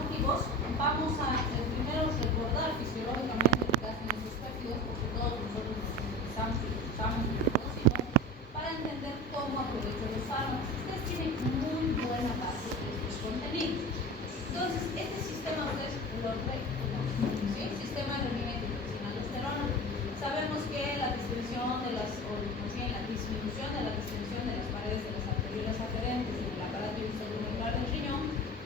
objetivos, vamos a primero recordar fisiológicamente lo que hacen estos péptidos, porque todos nosotros los utilizamos y los usamos y los conocimos, para entender cómo aprovechar los fármacos. Ustedes tienen muy buena base de estos contenidos. Entonces, este sistema ustedes lo reconocen, ¿sí? Sistema de renina y aldosterona. Sabemos que la distensión de las, o más bien la disminución de la distensión de las paredes de las arteriolas aferentes en el aparato intracelular del riñón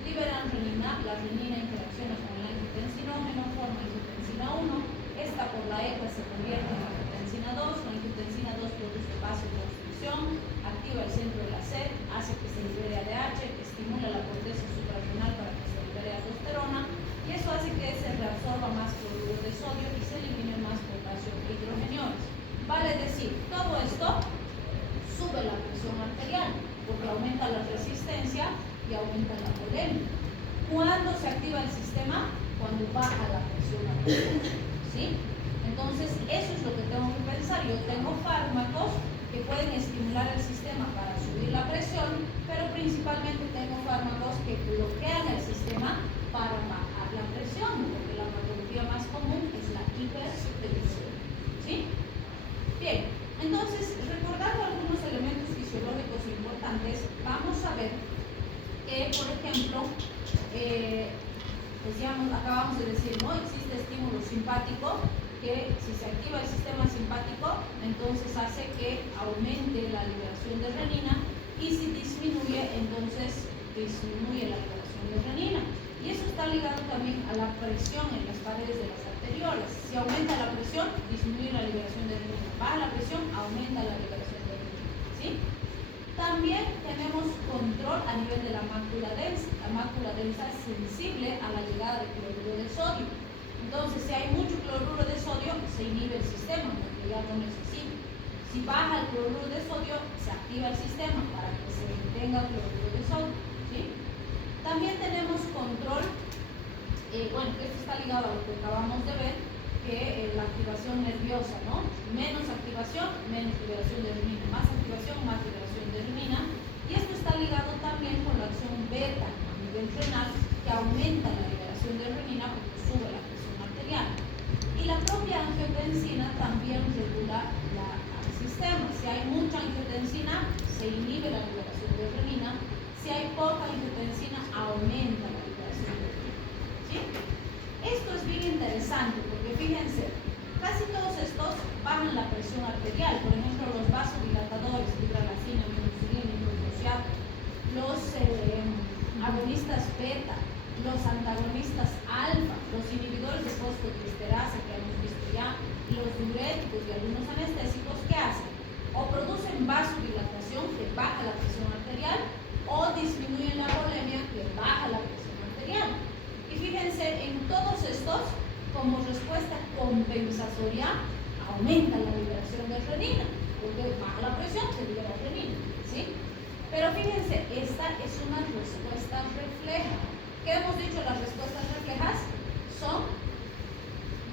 liberan renina. La renina interacciona con el angiotensinógeno, forma angiotensina 1. Esta por la ECA se convierte en angiotensina 2. La angiotensina 2 produce vasoconstricción, activa el centro de la sed, hace que se libere ADH, estimula la corteza suprarrenal para que se libere aldosterona, y eso hace que se reabsorba más cloruro de sodio y se elimine más potasio e hidrogeniones. Vale decir, todo esto sube la presión arterial porque aumenta la resistencia y aumenta la polémica. ¿Cuándo se activa el sistema? Cuando baja la presión arterial, ¿sí? Entonces, eso es lo que tengo que pensar. Yo tengo fármacos que pueden estimular el sistema para subir la presión, pero principalmente tengo fármacos que bloquean el sistema para bajar la presión, porque la patología más común es la hipertensión, ¿sí? Bien, entonces, recordando algunos elementos fisiológicos importantes, vamos a ver que, por ejemplo, decíamos, acabamos de decir, ¿no? Existe estímulo simpático, que si se activa el sistema simpático, entonces hace que aumente la liberación de renina, y si disminuye, entonces disminuye la liberación de renina. Y eso está ligado también a la presión en las paredes de las arteriolas. Si aumenta la presión, disminuye la liberación de renina. Baja la presión, aumenta la liberación de renina, ¿sí? También tenemos control a nivel de la mácula densa. La mácula densa es sensible a la llegada de cloruro de sodio. Entonces, si hay mucho cloruro de sodio, se inhibe el sistema porque ya no necesita. Si baja el cloruro de sodio, se activa el sistema para que se mantenga cloruro de sodio, ¿sí? También tenemos control, bueno, esto está ligado a lo que acabamos de ver, que la activación nerviosa, ¿no? Menos activación, menos liberación de renina. Más activación, más liberación de renina. Y esto está ligado también con la acción beta a nivel renal, que aumenta la liberación de renina porque sube la presión arterial. Y la propia angiotensina también regula el sistema. Si hay mucha angiotensina, se inhibe la liberación de renina. Si hay poca angiotensina, aumenta la liberación de renina, ¿sí? Esto es bien interesante porque fíjense, casi todos estos bajan la presión arterial. Por ejemplo, los vasodilatadores, hidralazina, minoxidil, glucosato, los agonistas beta, los antagonistas alfa, los inhibidores de fosfatiesterasa que hemos visto ya, los diuréticos y algunos anestésicos, ¿qué hacen? O producen vasodilatación, que baja la presión arterial, o disminuyen la volemia, que baja la presión arterial. Y fíjense, en todos estos, como respuesta compensatoria, aumenta la liberación de renina, porque baja la presión, se libera renina, ¿sí? Pero fíjense, esta es una respuesta refleja. ¿Qué hemos dicho? Las respuestas reflejas son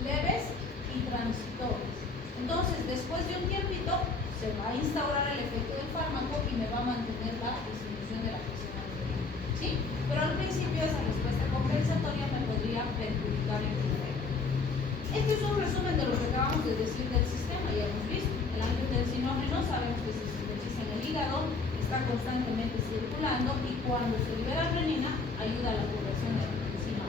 leves y transitorias. Entonces, después de un tiempito, se va a instaurar el efecto del fármaco y me va a mantener la disminución de la presión arterial, ¿sí? Pero al principio esa respuesta compensatoria me podría perjudicar en el efecto. Este es un resumen de lo que acabamos de decir del sistema. Ya hemos visto, el angiotensinógeno sabemos que se sintetiza en el hígado, está constantemente circulando, y cuando se libera renina, ayuda a la población de angiotensina.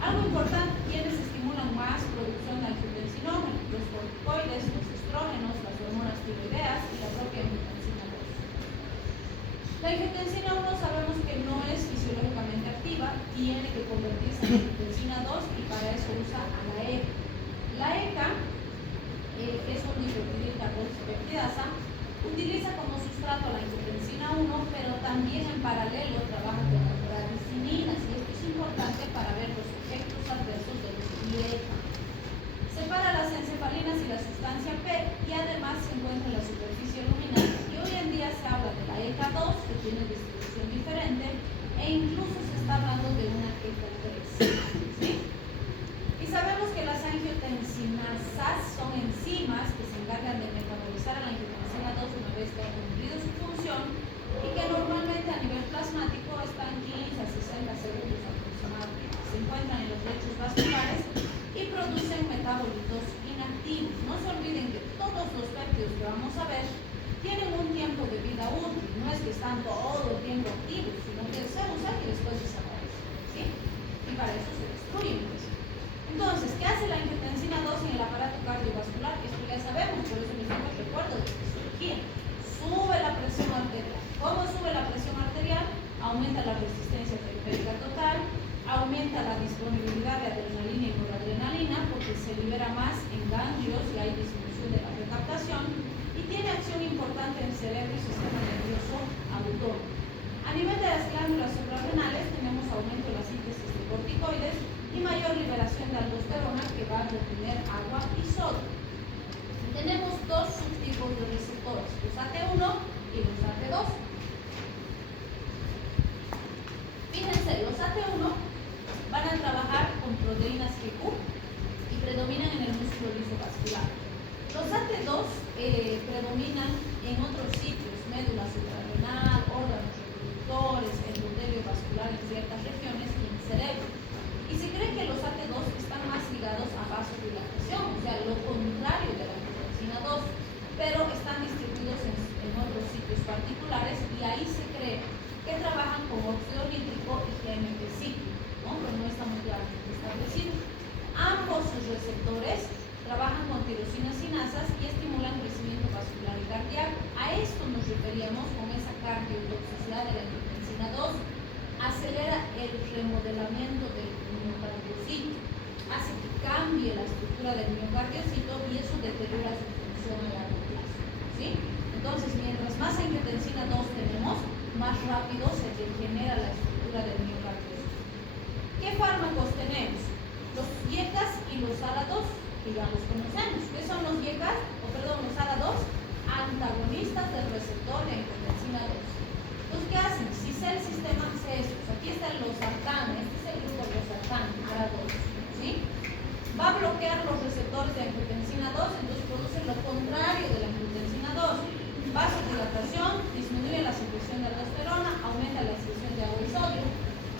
Algo importante, ¿quiénes estimulan más producción de angiotensinógeno? Los corticoides, los estrógenos, las hormonas tiroideas y la propia angiotensina 2. La angiotensina 1 sabemos que no es fisiológicamente activa, tiene que convertirse en angiotensina 2 y para eso usa a la ECA. La ECA es un dihidroxidil carboxipeptidasa, utiliza como sustrato la angiotensina 1, pero también en paralelo trabaja con las bradicininas, y esto es importante para ver los efectos adversos de los ECA. Separa las encefalinas y la sustancia P, y además se encuentra en la superficie luminal, y hoy en día se habla de la ECA2, que tiene distribución diferente, e incluso se está hablando de una ECA3, ¿sí? Y sabemos que las angiotensinasas son enzimas que se encargan de metabolizar a la angiotensina 2 una vez que ha cumplido su función, y que normalmente a nivel plasmático están 15 a 60 segundos aproximadamente. están todo el tiempo activos, sino que se usan y después desaparecen, ¿sí? Y para eso se destruyen, pues. Entonces, ¿qué hace la angiotensina 2 en el aparato cardiovascular? Esto ya sabemos, por eso mismo les recuerdo de fisiología. Sube la presión arterial. ¿Cómo sube la presión arterial? Aumenta la resistencia periférica total, aumenta la disponibilidad de adrenalina y noradrenalina porque se libera más en ganglios y hay disminución de la recaptación y tiene acción importante en el cerebro y sistema nervioso autónomo. A nivel de las glándulas suprarrenales tenemos aumento de la síntesis de corticoides y mayor liberación de aldosterona que va a retener agua y sodio. Tenemos dos subtipos de receptores, los AT1 y los AT2. Fíjense, los AT1 van a trabajar con proteínas GQ y predominan en el músculo lisovascular. Los AT2 predominan en otros sitios, médula suprarrenal, órganos reproductores, endotelio vascular en ciertas regiones y en cerebro. Y se cree que los AT2 están más ligados a vasodilatación, o sea, lo contrario de la angiotensina 2, pero están distribuidos en otros sitios particulares y ahí se cree que trabajan con óxido nítrico y GMP cíclico, ¿no? Pero no está muy claramente establecido. Ambos sus receptores trabajan con tirosinas sinasas y estimulan crecimiento vascular y cardíaco. A esto nos referíamos con esa cardiotoxicidad de la angiotensina 2. Acelera el remodelamiento del miocardiocito, hace que cambie la estructura del miocardiocito y eso deteriora su función a largo plazo, ¿sí? Entonces, mientras más angiotensina 2 tenemos, más rápido se degenera la estructura del miocardiocito. ¿Qué fármacos tenemos? Los YECAS y los ALA2, que ya los conocemos. ¿Qué son los YECAS? Los ALA2, antagonistas del receptor de angiotensina 2. Entonces, ¿qué hacen? Si sé el sistema C, aquí está el losartán, este es el grupo losartán, ALA2, ¿sí? Va a bloquear los receptores de angiotensina 2, entonces produce lo contrario de la angiotensina 2. Vasodilatación, disminuye la secreción de aldosterona, aumenta la excreción de agua y sodio.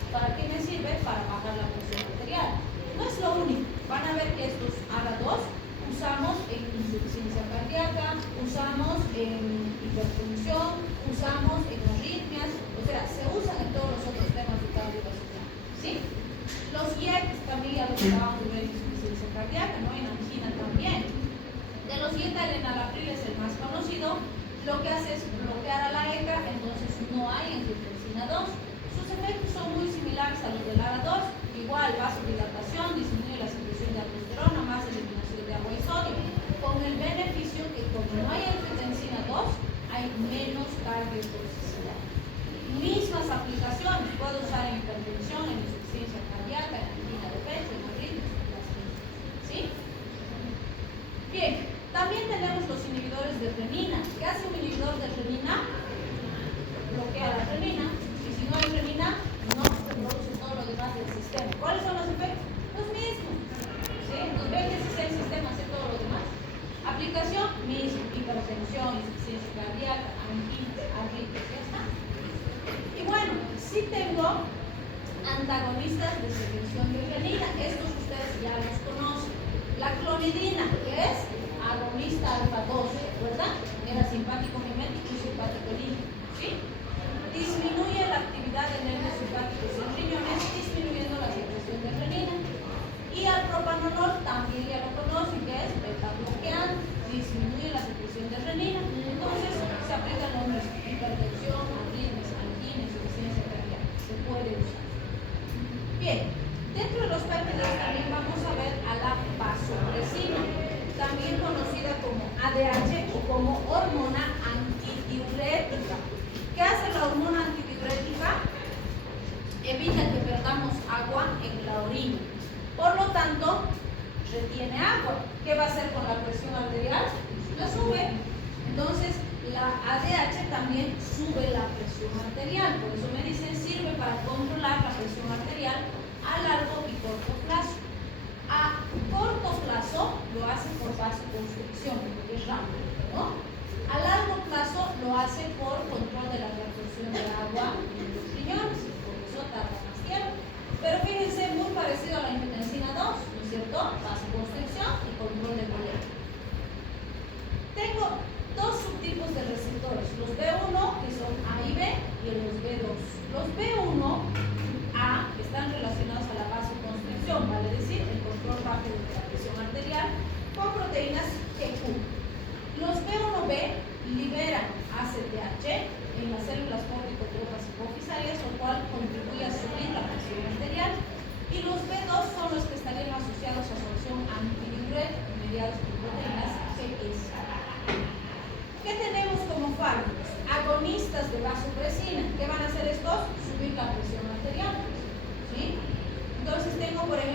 ¿Para qué me sirve? Para bajar la presión arterial. No es lo único. Van a ver que estos ALA2 usamos en insuficiencia cardíaca, usamos en hipertensión, usamos en arritmias, o sea, se usan en todos los otros temas de cardiovascular, ¿sí? Los YEC también ya los acabamos de ver en insuficiencia cardíaca, ¿no? En angina también. De los YEC, el enalapril es el más conocido. Lo que hace es bloquear a la ECA, entonces no hay angiotensina 2. Sus efectos son muy similares a los del ALA2, igual vasodilatación, disminuye la secreción de aldosterona, más eliminación de agua y sodio, con el beneficio que como no hay angiotensina 2, hay menos cardiotoxicidad. Mismas aplicaciones, puedo usar en hipertensión, en insuficiencia cardíaca, en angina de pecho, en arritmias, ¿sí? Bien. También tenemos los inhibidores de renina. ¿Qué hace un inhibidor de renina? Bloquea la renina. Y si no hay renina, no se produce todo lo demás del sistema. ¿Cuáles son los efectos? Los mismos. ¿Sí? Entonces ven que si el sistema hace todo lo demás. Aplicación mismo. Hipertensión, insuficiencia cardíaca, angina, arritmias, ya está. Y bueno, sí tengo antagonistas de secreción de renina. Estos ustedes ya los conocen. La clonidina, que es agonista alfa 2, ¿verdad? Era simpático mimético y simpático líquido, ¿sí? Disminuye la actividad de nervios simpáticos en riñones, disminuyendo la secreción de renina. Y al propanolol también ya lo conocen, que es beta bloqueante, disminuye la secreción de renina. Entonces se aplica en hombres con hipertensión, arritmias, angina, insuficiencia cardíaca. Se puede usar. Bien, dentro de los péptidos también vamos a ver a la vasopresina, también conocida como ADH o como hormona antidiurética. ¿Qué hace la hormona antidiurética? Evita que perdamos agua en la orina. Por lo tanto, retiene agua. ¿Qué va a hacer con la presión arterial? La sube. Entonces, la ADH también sube la presión arterial. Por eso me dicen, sirve para controlar la presión arterial a largo y corto plazo. A corto plazo lo hace por vasoconstricción, porque es rápido, ¿no? A largo plazo lo hace por control de la reabsorción de agua en los riñones, por eso tarda más tiempo. Pero fíjense, muy parecido a la angiotensina 2, ¿no es cierto? Vasoconstricción y control de moléculas. Tengo dos subtipos de receptores, los B1, que son A y B,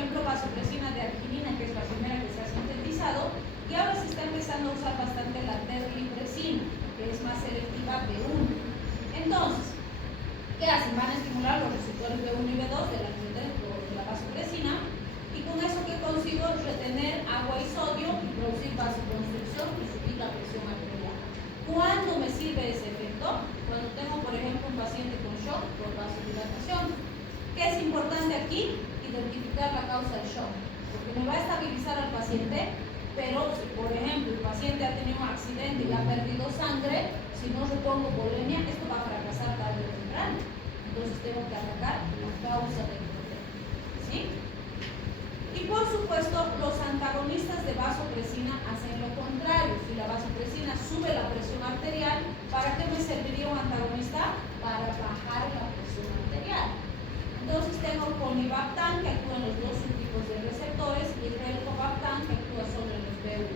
ejemplo, vasopresina de arginina, que es la primera que se ha sintetizado, y ahora se está empezando a usar bastante la terlipresina, que es más selectiva B1. Entonces, ¿qué hacen? Van a estimular los receptores B1 y B2 de la vasopresina, y con eso que consigo retener agua y sodio y producir vasoconstricción y subir la presión arterial. ¿Cuándo me sirve ese efecto? Cuando tengo, por ejemplo, un paciente con shock por vasodilatación. ¿Qué es importante aquí? Identificar la causa del shock, porque me va a estabilizar al paciente, pero si, por ejemplo, el paciente ha tenido un accidente y ha perdido sangre, si no repongo bulimia, esto va a fracasar tarde o temprano. Entonces tengo que atacar la causa del problema, ¿sí? Y por supuesto, los antagonistas de vasopresina hacen lo contrario. Si la vasopresina sube la presión arterial, ¿para qué me serviría un antagonista? Para bajar la presión arterial. Entonces tengo conivaptan, que actúa en los dos subtipos de receptores, y relcovaptan, que actúa sobre los B1.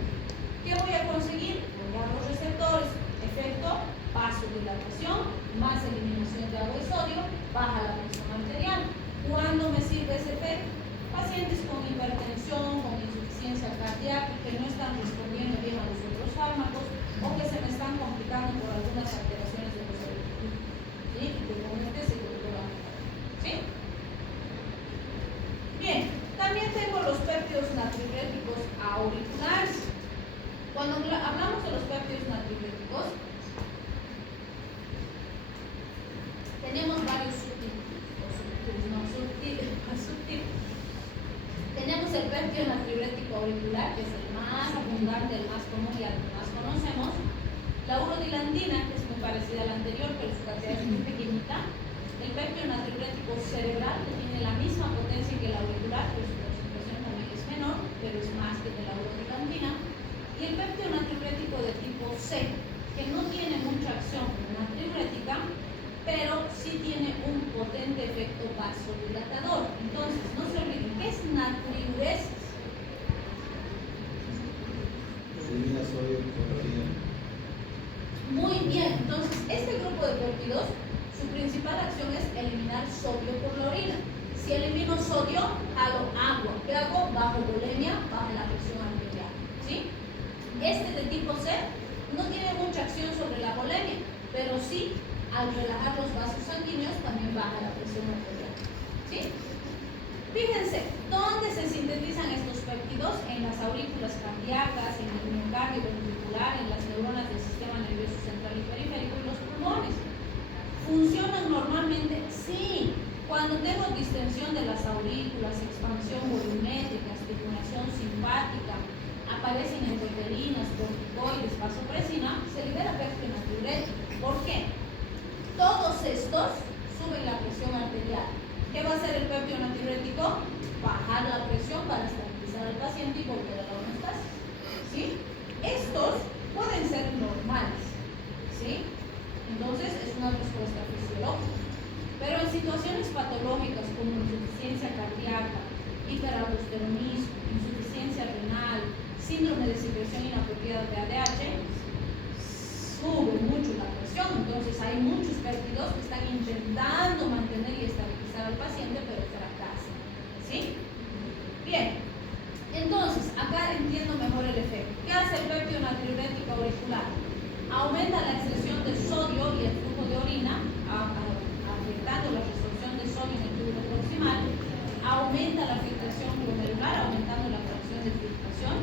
¿Qué voy a conseguir? Borrar los receptores, efecto vasodilatación, más eliminación de agua y sodio, baja la presión arterial. ¿Cuándo me sirve ese efecto? Pacientes con hipertensión, con insuficiencia cardíaca, que no están respondiendo bien a los otros fármacos, o que se me están complicando por algunas alteraciones de los electrolitos, ¿sí? Que con este se controla, ¿sí? Bien, también tengo los péptidos natriuréticos auriculares. Cuando hablamos de los péptidos natriuréticos, tenemos varios subtipos. Tenemos el péptido natriurético auricular, que es el más abundante, el más común y al que más conocemos. La urodilantina, que es muy parecida a la anterior, pero su cantidad es muy pequeñita. El péptido natriurético cerebral, que tiene la misma potencia que la auricular, pero su concentración también es menor, pero es más que de la urodilantina. Y el péptido natriurético de tipo C, que no tiene mucha acción natriurética, pero sí tiene un potente efecto vasodilatador. Entonces, no se olviden, ¿qué es natriuresis? Elimina sodio por orina. Muy bien, entonces este grupo de péptidos, su principal acción es eliminar sodio por la orina. Si elimino sodio, hago agua. ¿Qué hago? Bajo bulimia, bajo la presión arterial, ¿sí? Este de tipo C no tiene mucha acción sobre la bulimia, pero sí, al relajar los vasos sanguíneos también baja la presión arterial, ¿sí? Fíjense, ¿dónde se sintetizan estos péptidos? En las aurículas cardíacas, en el miocardio ventricular, en las neuronas del sistema nervioso central y periférico y los pulmones. ¿Funcionan normalmente? Sí. Cuando tengo distensión de las aurículas, expansión volumétrica, estimulación simpática, aparecen endoterinas, corticoides, vasopresina, se libera péptido natriurético. ¿Por qué? Todos estos suben la presión arterial. ¿Qué va a hacer el péptido natriurético? Bajar la presión para estabilizar al paciente y volver a la homeostasis, ¿sí? Estos pueden ser normales, ¿sí? Entonces es una respuesta fisiológica. Pero en situaciones patológicas como insuficiencia cardíaca, hiperaldosteronismo, insuficiencia renal, síndrome de secreción inapropiada de ADH, sube mucho la presión. Entonces hay muchos péptidos que están intentando mantener y estabilizar al paciente, pero fracasan, ¿sí? Bien, entonces acá entiendo mejor el efecto. ¿Qué hace el péptido natriurético auricular? Aumenta la excreción de sodio y el flujo de orina, afectando la resorción de sodio en el tubo proximal, aumenta la filtración glomerular, aumentando la fracción de filtración,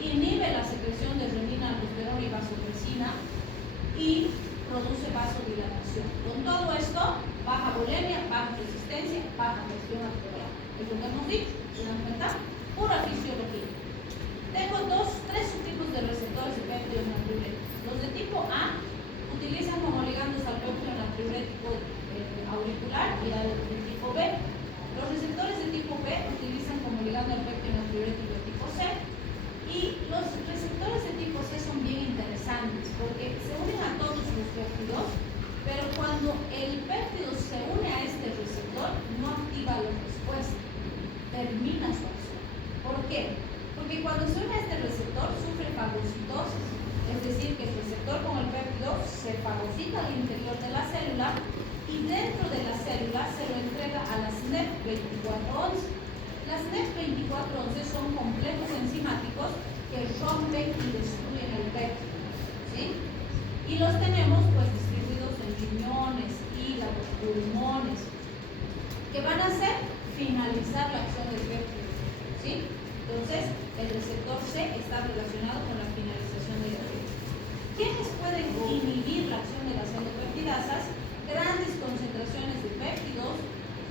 inhibe la secreción de renina, aldosterona y vasopresina, y produce vasodilatación. Con todo esto, baja bulimia, baja resistencia, baja presión arterial. Es lo que hemos dicho, ¿se dan cuenta? Pura fisiología. Tengo tres subtipos de receptores de péptidos natriuréticos. Los de tipo A utilizan como ligandos al péptido natriurético auricular y al de tipo B. Los receptores de tipo B utilizan como ligando al péptido natriurético de tipo C. Y los receptores de tipo C son bien interesantes porque se unen a todos los péptidos, pero cuando el péptido se une a este receptor, no activa la respuesta, termina su acción. ¿Por qué? Porque cuando se une a este receptor, sufre fagocitosis, es decir, que el receptor con el péptido se fagocita al interior de la célula y dentro de la célula se lo entrega a la SNP 2411. Las NEP 2411 son complejos enzimáticos que rompen y destruyen el péptido, ¿sí? Y los tenemos pues distribuidos en riñones, hígados, pulmones, que van a hacer finalizar la acción del péptido, ¿sí? Entonces, el receptor C está relacionado con la finalización del péptido. ¿Quiénes pueden inhibir la acción de las endopeptidasas? Grandes concentraciones de péptidos,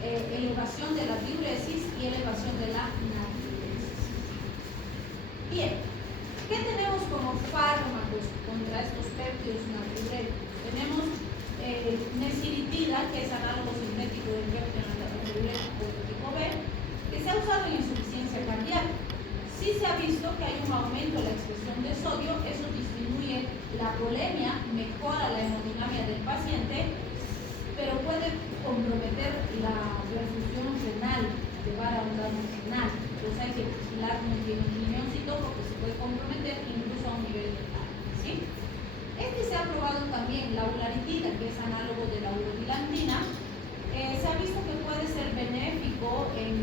elevación de la diuresis y elevación de la natriuresis. Bien, ¿qué tenemos como fármacos contra estos péptidos natriuréticos? Tenemos mesilitida, que es análogo sintético del péptido natriurético de tipo B, que se ha usado en insuficiencia cardíaca. Sí se ha visto que hay un aumento en la expresión de sodio, eso disminuye la volemia, mejora la hemodinamia del paciente, pero puede comprometer la perfusión renal, llevar a un daño renal. Entonces hay que vigilar muy bien el riñoncito porque se puede comprometer incluso a un nivel letal, ¿sí? Este se ha probado también, la ularitida, que es análogo de la urodilantina. Se ha visto que puede ser benéfico en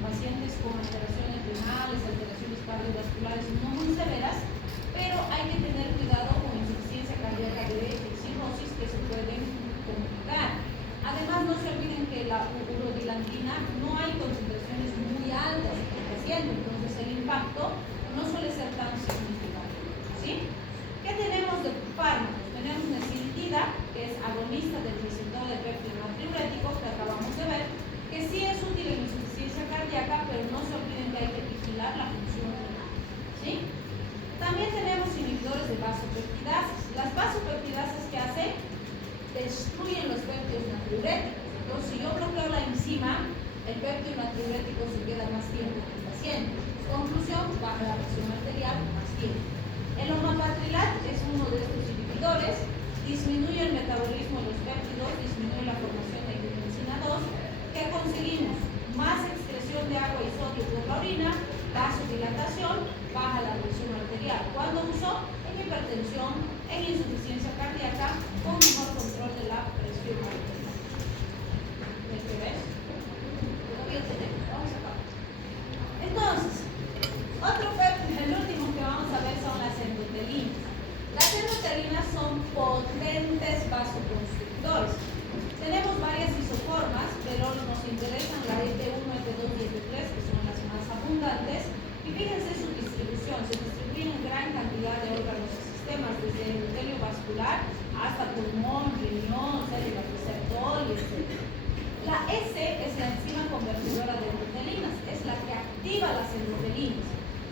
pacientes con alteraciones renales, alteraciones cardiovasculares no muy severas, pero hay que tener cuidado con insuficiencia cardíaca de cirrosis que se pueden complicar. Además, no se olviden que la urodilantina no hay concentraciones muy altas en el paciente, entonces el impacto no suele ser tan significativo, ¿sí? ¿Qué tenemos de fármacos? Tenemos mesilitida, que es agonista del receptor del péptido natriurético, que acabamos de ver, que sí es útil en insuficiencia cardíaca, pero no se olviden que hay que vigilar la función renal, ¿sí? También tenemos inhibidores de vasopeptidasas. Las vasopeptidasas, ¿qué hacen? Destruyen los péptidos natriuréticos. Entonces, si yo bloqueo la enzima, el péptido natriurético se queda más tiempo en el paciente. Conclusión, baja la presión arterial más tiempo. El omapatrilat es uno de estos inhibidores, disminuye el metabolismo de los péptidos, disminuye la formación de angiotensina 2. ¿Qué conseguimos? Más excreción de agua y sodio por la orina, vasodilatación, baja la presión arterial. ¿Cuándo uso? En hipertensión, en insuficiencia cardíaca, con mejor control de la presión arterial. ¿Qué ves? Todavía tenemos, vamos acá. Entonces, otro péptido, el último que vamos a ver son las endotelinas. Las endotelinas son potentes vasoconstrictores. Tenemos varias isoformas, pero nos interesan la EP1, EP2 y EP3, que son las más abundantes. Y fíjense su distribución, se distribuyen en gran cantidad de órganos y sistemas, desde el endotelio vascular hasta pulmón, riñón, células receptor, etc. La S es la enzima convertidora de endotelinas, es la que activa las endotelinas.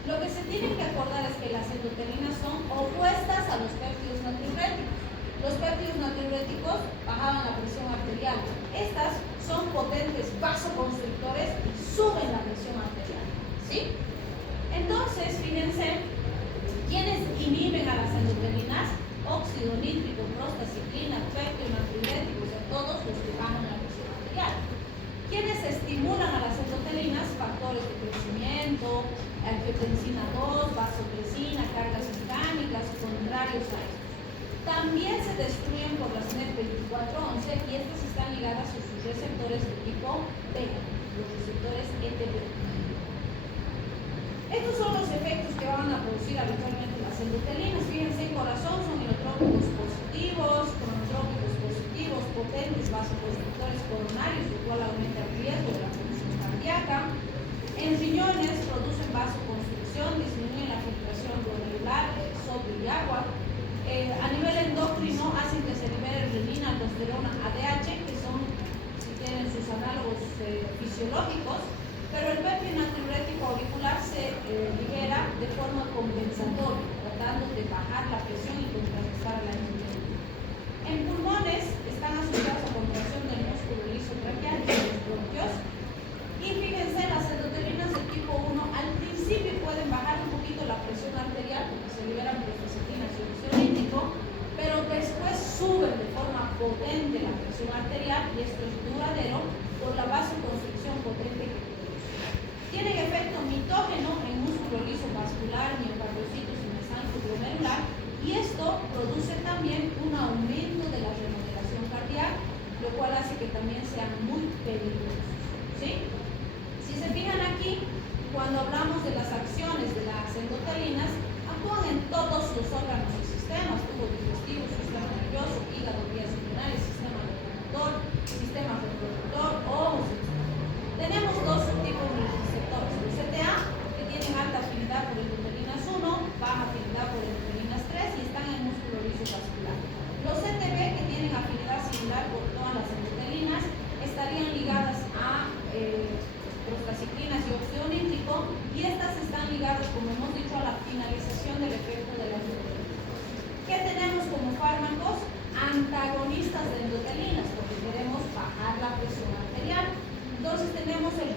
Lo que se tienen que acordar es que las endotelinas son opuestas a los péptidos natriuréticos. Los péptidos natriuréticos bajaban la presión arterial. Estas son potentes vasoconstrictores y suben la presión arterial, ¿sí? Entonces, fíjense, ¿quiénes inhiben a las endotelinas? Óxido nítrico, prostaciclina, péptido natriurético, o sea, todos los que bajan la presión arterial. ¿Quiénes estimulan a las endotelinas? Factores de crecimiento, angiotensina 2, vasopresina, cargas mecánicas, contrarios a estos. También se destruyen por las NEP 2411 y estas están ligadas a sus receptores de tipo B, los receptores ETB. Estos son los efectos que van a producir habitualmente las endotelinas. Fíjense, en corazón son inotrópicos positivos, cronotrópicos positivos, potentes vasoconstrictores coronarios, lo cual aumenta el riesgo de la función cardíaca. En riñones producen vasoconstricción, disminuyen la filtración glomerular, sodio y agua. A nivel endocrino hacen que se libere renina, aldosterona, ADH, que son, si tienen sus análogos fisiológicos, pero el péptido natriurético auricular se libera de forma compensatoria, tratando de bajar la presión y contrarrestar la endotelitis. En pulmones están asociados a contracción del músculo liso traqueal y de los bronquios. Y fíjense, las endotelinas de tipo 1 al principio pueden bajar un poquito la presión arterial porque se liberan prostaciclina y óxido nítrico, pero después suben de forma potente la presión arterial y esto es duradero por la vasoconstricción potente que produce. Tienen efecto mitógeno en músculo liso vascular, miocardiocitos y mesanco glomerular, y esto produce también un aumento de la regeneración cardíaca, lo cual hace que también sean muy peligrosos, ¿sí? Si se fijan aquí,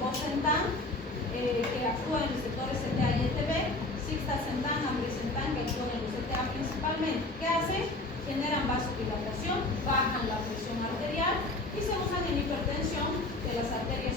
Bosentan, que actúa en los sectores CTA y ETB, Sixtasentan, Ambrisentan, que actúan en los CTA principalmente. ¿Qué hacen? Generan vasodilatación, bajan la presión arterial y se usan en hipertensión de las arterias